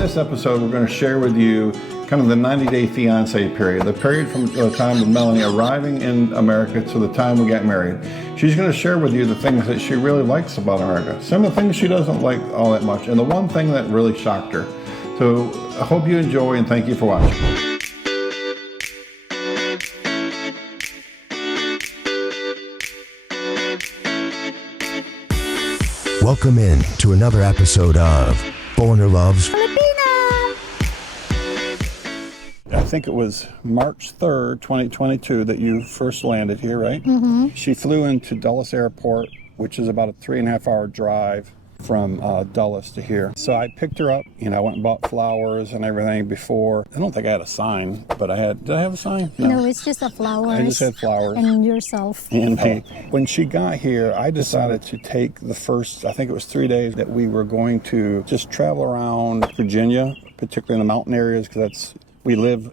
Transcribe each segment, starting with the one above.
this episode, we're going to share with you kind of the 90-day fiance period, the period from the time of Melanie arriving in America to the time we got married. She's going to share with you the things that she really likes about America, some of the things she doesn't like all that much, and the one thing that really shocked her. So I hope you enjoy, and thank you for watching. Welcome in to another episode of Foreigner Loves Filipina. I think it was March 3rd, 2022 that you first landed here, right? Mm-hmm. She flew into Dulles Airport, which is about a 3.5-hour drive from Dulles to here. So I picked her up, I went and bought flowers and everything before. I don't think I had a sign, but did I have a sign? No, it's just a flowers. I just had flowers. And yourself. And when she got here, I decided to take the first, I think it was 3 days, that we were going to just travel around Virginia, particularly in the mountain areas, because we live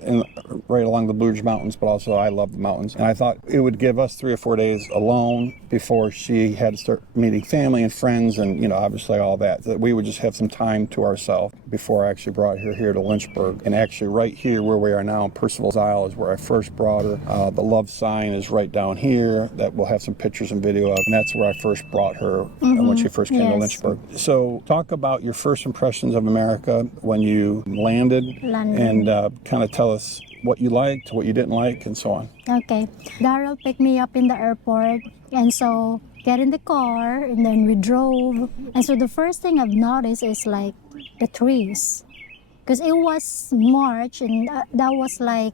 right along the Blue Ridge Mountains, but also I love the mountains. And I thought it would give us 3 or 4 days alone before she had to start meeting family and friends and, obviously all that we would just have some time to ourselves before I actually brought her here to Lynchburg. And actually right here where we are now in Percival's Isle is where I first brought her. The love sign is right down here that we'll have some pictures and video of. And that's where I first brought her when she first came to Lynchburg. So talk about your first impressions of America when you landed. And kind of tell us what you liked, what you didn't like, and so on. Okay. Darryl picked me up in the airport, and so get in the car, and then we drove. And so the first thing I've noticed is like the trees, because it was March, and that was like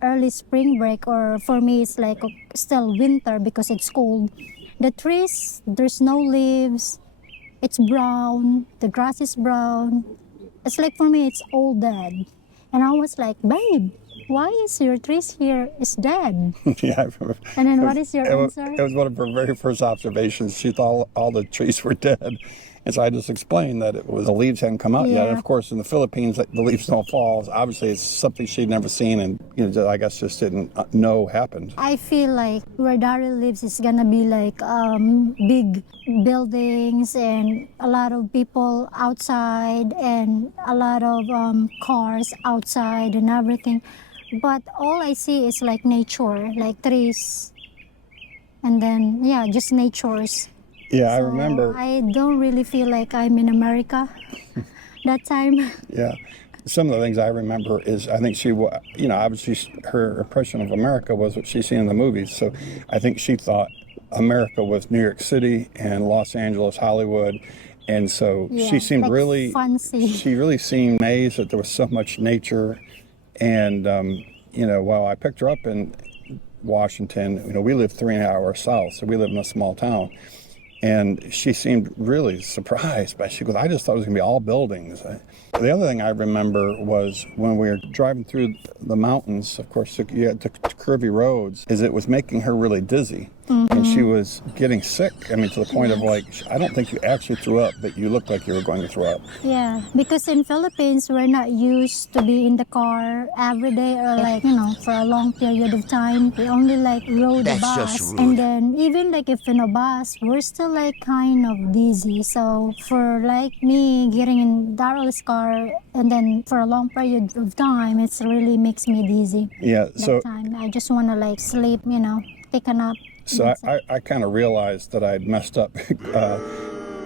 early spring break, or for me it's like still winter because it's cold. The trees, there's no leaves. It's brown. The grass is brown. It's like for me it's all dead. And I was like, babe, why is your trees here is dead? Yeah, I remember. And then what is your answer? It was one of her very first observations. She thought all the trees were dead. And so I just explained that the leaves hadn't come out yet. And of course, in the Philippines, the leaves don't fall. Obviously, it's something she'd never seen and, I guess just didn't know happened. I feel like where Darryl lives is going to be like big buildings and a lot of people outside and a lot of cars outside and everything. But all I see is like nature, like trees. And then, just natures. Yeah, so I remember. I don't really feel like I'm in America that time. Yeah. Some of the things I remember is I think she, obviously her impression of America was what she's seen in the movies. So I think she thought America was New York City and Los Angeles, Hollywood. And so she seemed like really fancy. She really seemed amazed that there was so much nature. And, while I picked her up in Washington, we live 3.5 hours south, so we live in a small town. And she seemed really surprised by it. She goes, I just thought it was going to be all buildings. The other thing I remember was when we were driving through the mountains, of course, you had the curvy roads, is it was making her really dizzy. Mm-hmm. And she was getting sick. I mean, to the point of like, I don't think you actually threw up, but you looked like you were going to throw up. Yeah, because in Philippines, we're not used to be in the car every day or like, for a long period of time. We only like rode the bus. And then even like if in a bus, we're still like kind of dizzy. So for like me getting in Darryl's car and then for a long period of time, it's really makes me dizzy. Yeah, so time. I just want to like sleep, take a nap. So I kind of realized that I'd messed up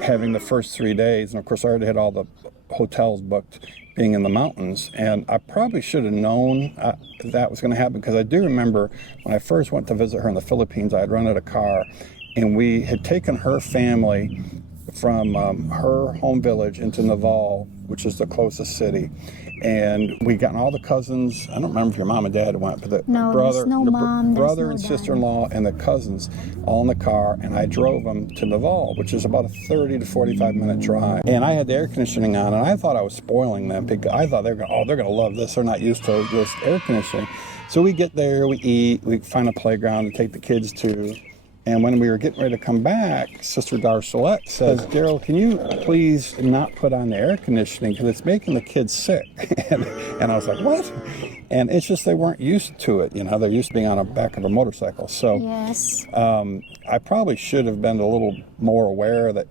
having the first 3 days. And of course, I already had all the hotels booked being in the mountains. And I probably should have known that was going to happen because I do remember when I first went to visit her in the Philippines, I had rented a car and we had taken her family from her home village into Naval, which is the closest city. And we got all the cousins. I don't remember if your mom and dad went, but the brother and sister-in-law and the cousins all in the car. And I drove them to Naval, which is about a 30 to 45 minute drive. And I had the air conditioning on, and I thought I was spoiling them because I thought they're going to love this. They're not used to this air conditioning. So we get there, we eat, we find a playground to take the kids to. And when we were getting ready to come back, Sister Darryl says, Darryl, can you please not put on the air conditioning because it's making the kids sick? and I was like, what? And it's just they weren't used to it. They're used to being on the back of a motorcycle. So yes. I probably should have been a little more aware that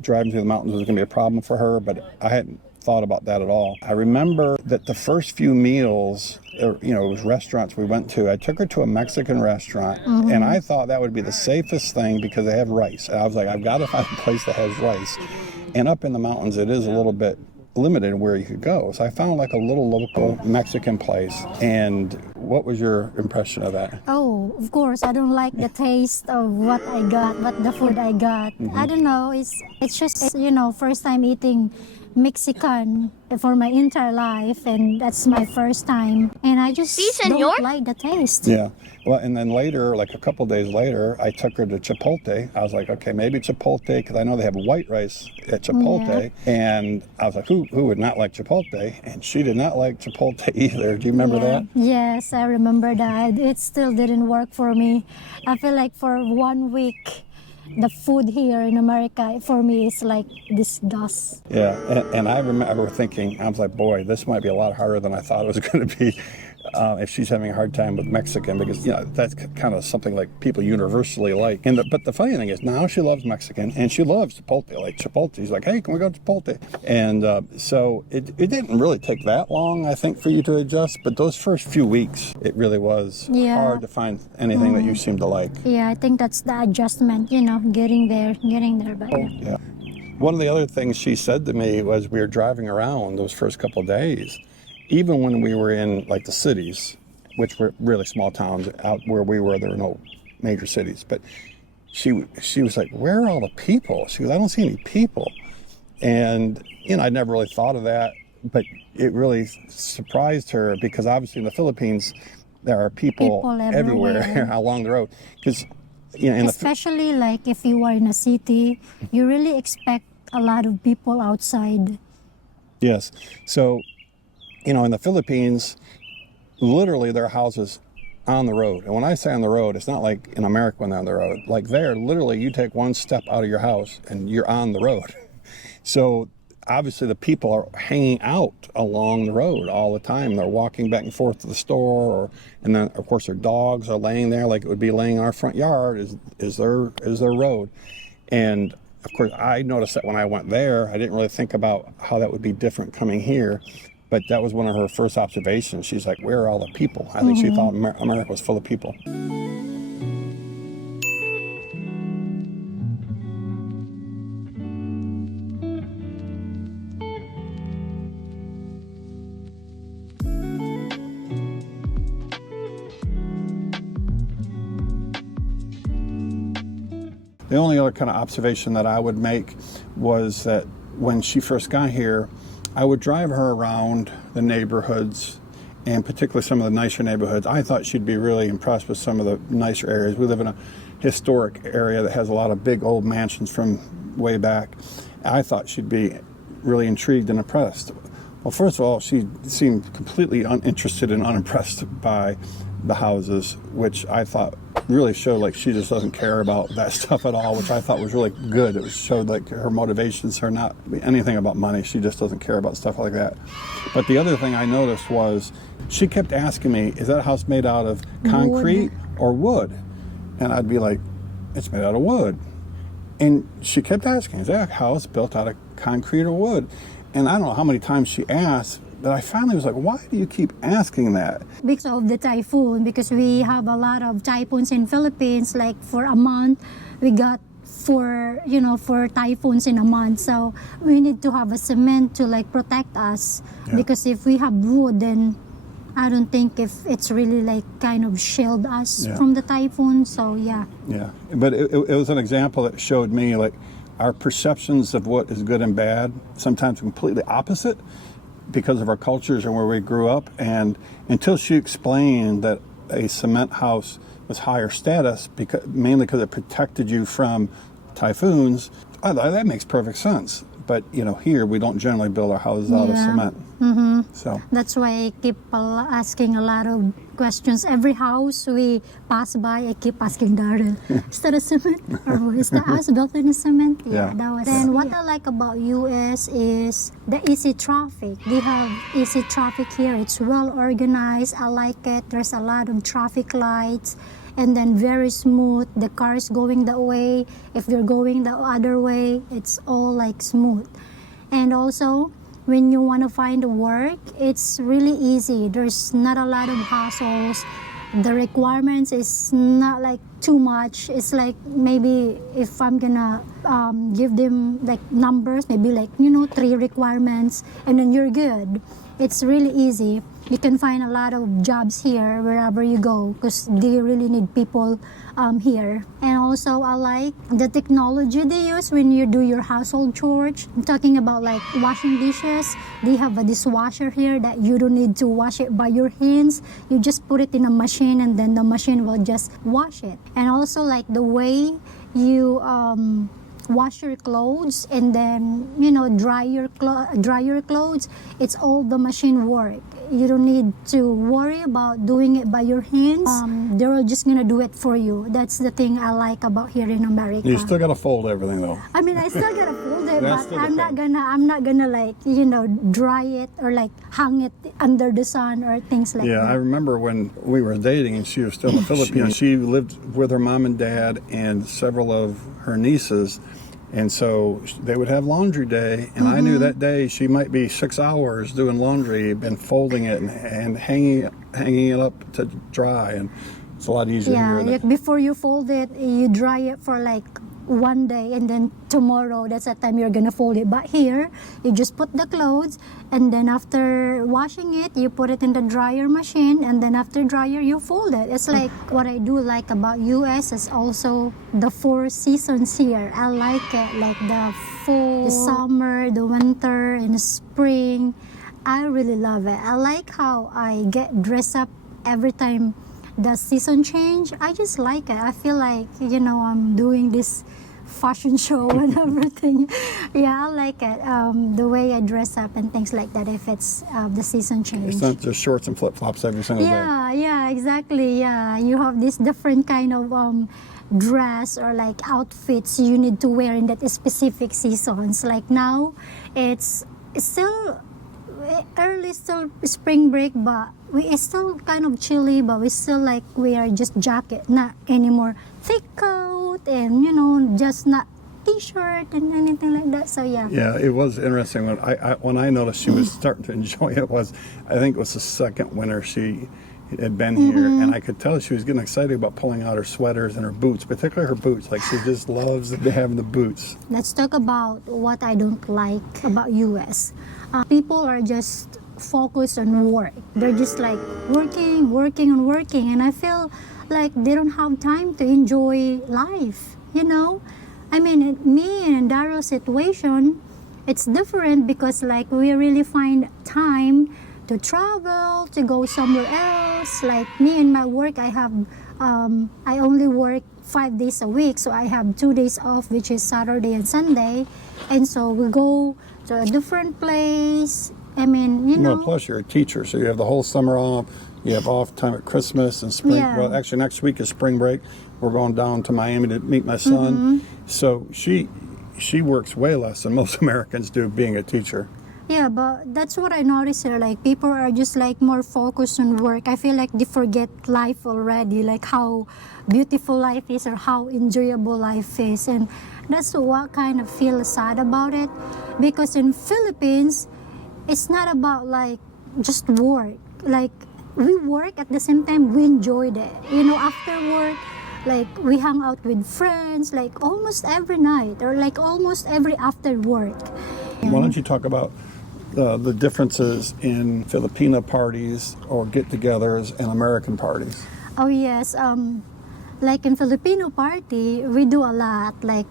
driving through the mountains was going to be a problem for her, but I hadn't thought about that at all. I remember that the first few meals, it was restaurants we went to. I took her to a Mexican restaurant, and I thought that would be the safest thing because they have rice. And I was like, I've got to find a place that has rice. And up in the mountains, it is a little bit limited where you could go. So I found like a little local Mexican place. And what was your impression of that? Oh, of course, I don't like the taste of what the food I got. I don't know, it's just, first time eating Mexican for my entire life, and that's my first time. And I just don't like the taste. Yeah. Well, and then later, like a couple days later, I took her to Chipotle. I was like, okay, maybe Chipotle, because I know they have white rice at Chipotle. Yeah. And I was like, who would not like Chipotle? And she did not like Chipotle either. Do you remember that? Yes, I remember that. It still didn't work for me. I feel like for 1 week, the food here in America for me is like disgust. Yeah, and I remember thinking, I was like, boy, this might be a lot harder than I thought it was going to be if she's having a hard time with Mexican, because that's kind of something like people universally like. But the funny thing is, now she loves Mexican and she loves Chipotle. Like Chipotle, she's like, hey, can we go to Chipotle? And so it didn't really take that long, I think, for you to adjust. But those first few weeks, it really was hard to find anything that you seemed to like. Yeah, I think that's the adjustment, getting there. But yeah. One of the other things she said to me was we were driving around those first couple of days, even when we were in like the cities, which were really small towns. Out where we were, there were no major cities. But she was like, where are all the people? She goes, I don't see any people. And, I'd never really thought of that, but it really surprised her because obviously in the Philippines, there are people everywhere along the road. Because, especially like if you are in a city, you really expect a lot of people outside. Yes. So, in the Philippines, literally there are houses on the road. And when I say on the road, it's not like in America when they're on the road. Like there, literally you take one step out of your house and you're on the road. So obviously the people are hanging out along the road all the time. They're walking back and forth to the store, and then of course their dogs are laying there like it would be laying in our front yard is their road. And of course I noticed that when I went there, I didn't really think about how that would be different coming here. But that was one of her first observations. She's like, where are all the people? I think she thought America was full of people. The only other kind of observation that I would make was that when she first got here, I would drive her around the neighborhoods, and particularly some of the nicer neighborhoods. I thought she'd be really impressed with some of the nicer areas. We live in a historic area that has a lot of big old mansions from way back. I thought she'd be really intrigued and impressed. Well, first of all, she seemed completely uninterested and unimpressed by the houses, which I thought really showed like she just doesn't care about that stuff at all, which I thought was really good. It showed like her motivations are not anything about money. She just doesn't care about stuff like that. But the other thing I noticed was she kept asking me, is that house made out of concrete or wood? And I'd be like, it's made out of wood. And she kept asking, is that house built out of concrete or wood? And I don't know how many times she asked, but I finally was like, why do you keep asking that? Because of the typhoon, because we have a lot of typhoons in Philippines. Like for a month, we got four typhoons in a month. So we need to have a cement to like protect us. Yeah. Because if we have wood, then I don't think if it's really like kind of shield us from the typhoon. So yeah. Yeah, but it was an example that showed me like our perceptions of what is good and bad sometimes completely opposite, because of our cultures and where we grew up. And until she explained that a cement house was higher status, mainly because it protected you from typhoons, I thought that makes perfect sense. But here we don't generally build our houses out of cement. Mm-hmm. So that's why I keep asking a lot of questions. Every house we pass by, I keep asking Darryl, is that a cement? Or is the house built in a cement? Yeah, that was. Then what I like about US is the easy traffic. They have easy traffic here. It's well organized. I like it. There's a lot of traffic lights. And then very smooth. The cars going that way. If you're going the other way, it's all like smooth. And also, when you want to find work, it's really easy. There's not a lot of hassles. The requirements is not like too much. It's like maybe if I'm gonna give them like numbers, maybe like 3 requirements, and then you're good. It's really easy. You can find a lot of jobs here wherever you go because they really need people here. And also I like the technology they use when you do your household chores. I'm talking about like washing dishes. They have a dishwasher here that you don't need to wash it by your hands. You just put it in a machine and then the machine will just wash it. And also like the way you wash your clothes and then dry your clothes, it's all the machine work. You don't need to worry about doing it by your hands. They're just gonna do it for you. That's the thing I like about here in America. You still gotta fold everything though. I mean, I still gotta fold it, That's but still I'm the not gonna like dry it or like hang it under the sun or things like Yeah, that. I remember when we were dating and she was still in the Philippines. She lived with her mom and dad and several of her nieces. And so they would have laundry day, and I knew that day she might be 6 hours doing laundry and folding it and hanging it up to dry, and it's a lot easier Yeah, here. like before you fold it, you dry it for like one day, and then tomorrow, that's the time you're gonna fold it. But here, you just put the clothes, and then after washing it, you put it in the dryer machine, and then after dryer, you fold it. It's like what I do like about US is also the 4 seasons here. I like it, like the fall, the summer, the winter, and the spring. I really love it. I like how I get dressed up every time the season change. I just like it. I feel like I'm doing this fashion show and everything. Yeah, I like it. The way I dress up and things like that if it's the season change. It's not just shorts and flip-flops every single day. Yeah, exactly. Yeah, you have this different kind of dress or like outfits you need to wear in that specific seasons. Like now, it's still early, still spring break, but it's still kind of chilly, but we still like wear just jacket, not anymore thick coat, and just not t-shirt and anything like that. So yeah. Yeah, it was interesting when I noticed she was starting to enjoy it. I think it was the second winter she had been here, and I could tell she was getting excited about pulling out her sweaters and her boots, particularly her boots. Like she just loves having the boots. Let's talk about what I don't like about US. People are just focused on work. They're just like working, and I feel like they don't have time to enjoy life. I mean, me and Darryl's situation, it's different because like we really find time to travel, to go somewhere else. Like me and my work, I only work 5 days a week, so I have 2 days off, which is Saturday and Sunday, and so we go to a different place. I mean, Well, plus you're a teacher, so you have the whole summer off. You have off time at Christmas and spring. Yeah. Well, actually, next week is spring break. We're going down to Miami to meet my son. So she works way less than most Americans do being a teacher. Yeah, but that's what I noticed here. Like people are just like more focused on work. I feel like they forget life already, like how beautiful life is or how enjoyable life is, and that's what kind of feel sad about it. Because in Philippines, it's not about like just work. Like we work at the same time we enjoyed it. After work, like we hang out with friends like almost every night or like almost every after work. Why don't you talk about the differences in Filipino parties or get-togethers and American parties? Oh yes, like in Filipino party, we do a lot. Like,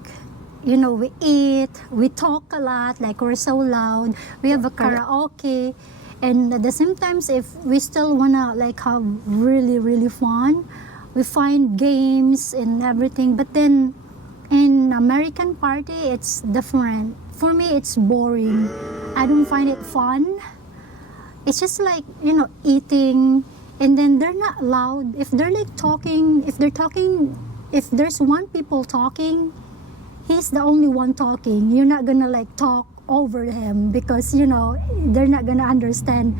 we eat, we talk a lot. Like we're so loud. We have a karaoke, and at the same times, if we still wanna like have really really fun, we find games and everything. But then in American party, it's different. For me, it's boring. I don't find it fun. It's just like, eating, and then they're not loud. If they're like talking, if there's one people talking, he's the only one talking. You're not gonna like talk over him because, they're not gonna understand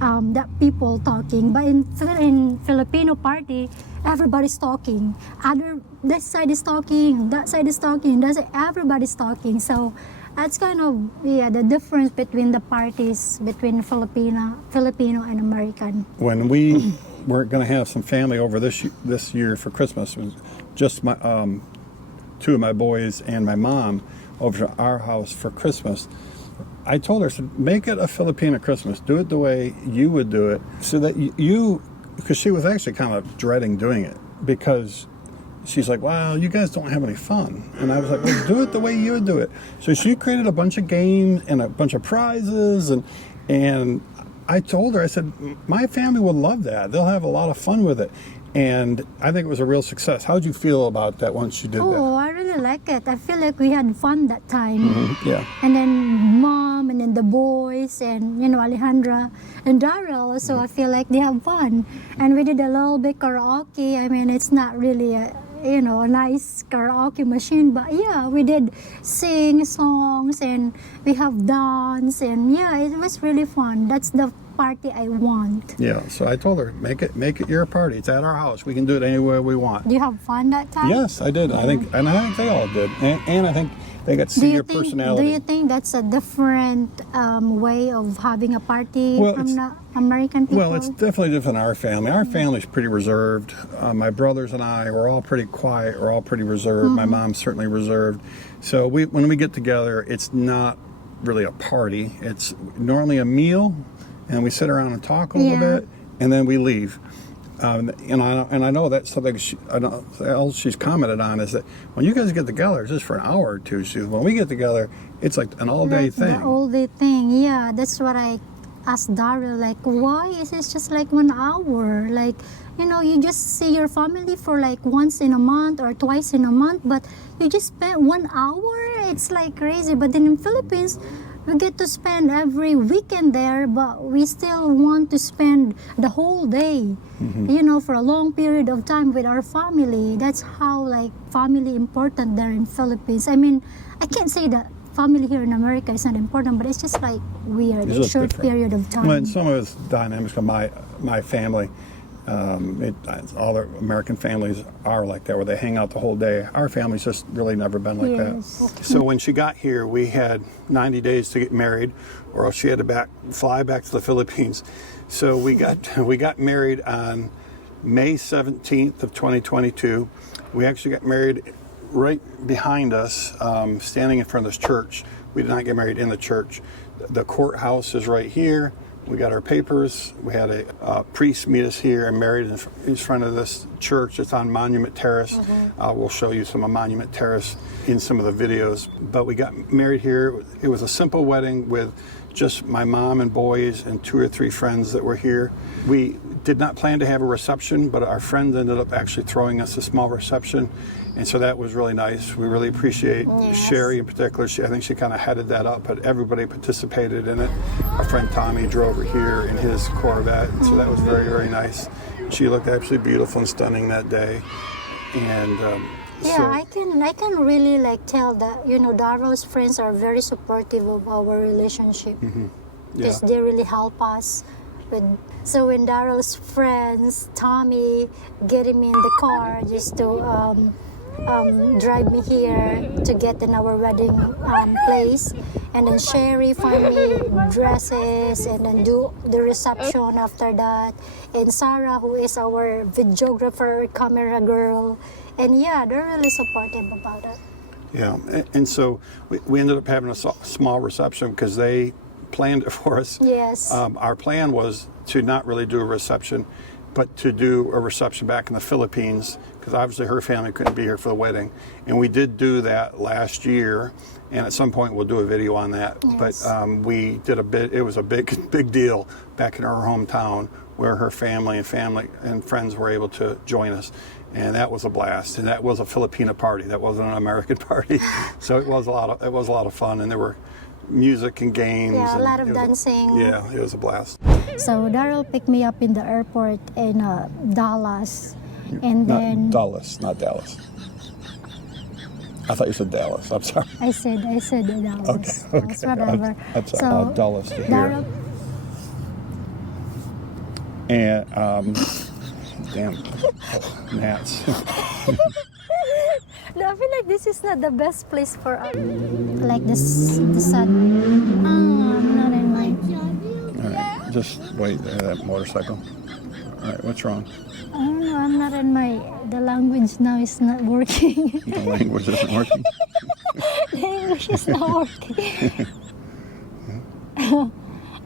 that people talking. But in Filipino party, everybody's talking. This side is talking, that side is talking, everybody's talking. So that's kind of the difference between the parties between Filipino and American. When we were going to have some family over this year for Christmas, it was just my two of my boys and my mom over to our house for Christmas. I told her, I said, make it a Filipino Christmas. Do it the way you would do it, so that because she was actually kind of dreading doing it, because she's like, wow, you guys don't have any fun. And I was like, well, do it the way you would do it. So she created a bunch of games and a bunch of prizes, and I told her, I said, my family would love that. They'll have a lot of fun with it. And I think it was a real success. How did you feel about that once you did that? Oh, I really like it. I feel like we had fun that time. Yeah. And then mom, and then the boys, and Alejandra and Darryl. So I feel like they have fun. And we did a little bit karaoke. I mean, it's not really a nice karaoke machine, but yeah, we did sing songs and we have dance, and yeah, it was really fun. That's the party I want. Yeah, so I told her, make it your party. It's at our house. We can do it anywhere we want. Do you have fun that time? Yes, I did. I think they all did, and I think they got to see your personality. Do you think that's a different way of having a party from the American people? Well, it's definitely different in our family. Our family's pretty reserved. My brothers and I, we're all pretty quiet. We're all pretty reserved. My mom's certainly reserved. So when we get together, it's not really a party. It's normally a meal, and we sit around and talk a little bit, and then we leave. And I know that's something else she's commented on, is that when you guys get together, it's just for an hour or two. When we get together, it's like an all-day thing. The all-day thing, yeah. That's what I asked Darryl, like, why is it just like 1 hour? Like, you just see your family for like once in a month or twice in a month, but you just spend 1 hour? It's like crazy. But then in Philippines, we get to spend every weekend there, but we still want to spend the whole day, for a long period of time with our family. That's how like family important there in Philippines. I mean, I can't say that family here in America is not important, but it's just like weird, a short period of time. Well, and some of it's dynamics of my family. All the American families are like that, where they hang out the whole day. Our family's just really never been like that. So when she got here, we had 90 days to get married, or else she had to fly back to the Philippines. So we got married on May 17th of 2022. We actually got married right behind us, standing in front of this church. We did not get married in the church. The courthouse is right here. We got our papers. We had a priest meet us here and married in front of this church. It's on Monument Terrace. We'll show you some of Monument Terrace in some of the videos. But we got married here. It was a simple wedding with just my mom and boys and 2 or 3 friends that were here. We did not plan to have a reception, but our friends ended up actually throwing us a small reception. And so that was really nice. We really appreciate Sherry in particular. I think she kind of headed that up, but everybody participated in it. Our friend Tommy drove her here in his Corvette, and so that was very, very nice. She looked absolutely beautiful and stunning that day. And I can really like tell that Darryl's friends are very supportive of our relationship, because they really help us. So when Darryl's friends, Tommy, getting me in the car just to drive me here to get in our wedding place, and then Sherry find me dresses and then do the reception after that, and Sarah, who is our videographer, camera girl, and they're really supportive about it. Yeah, and so we ended up having a small reception because they planned it for us. Yes. Our plan was to not really do a reception, but to do a reception back in the Philippines, because obviously her family couldn't be here for the wedding. And we did do that last year, and at some point we'll do a video on that. Yes. But we did it was a big deal back in her hometown, where her family and friends were able to join us. And that was a blast. And that was a Filipino party. That wasn't an American party. So it was a lot of fun, and there were music and games. Yeah, and a lot of dancing. It was a blast. So Darryl picked me up in the airport in Dallas, and then Dallas, not Dallas. I thought you said Dallas. I'm sorry. I said Dallas. Okay. That's whatever. I'm sorry. So Dallas to here. Darryl, And gnats. No, I feel like this is not the best place for us. Like this, the sun. I'm not in my. All right, just wait there, that motorcycle. All right, what's wrong? I don't know. I'm not in my. The language now is not working. The language isn't working. The English is not working.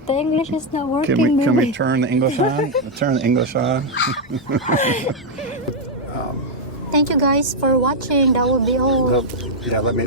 The English is not working. Can we turn the English on? Turn the English on. Thank you guys for watching. That will be all. Yeah, let me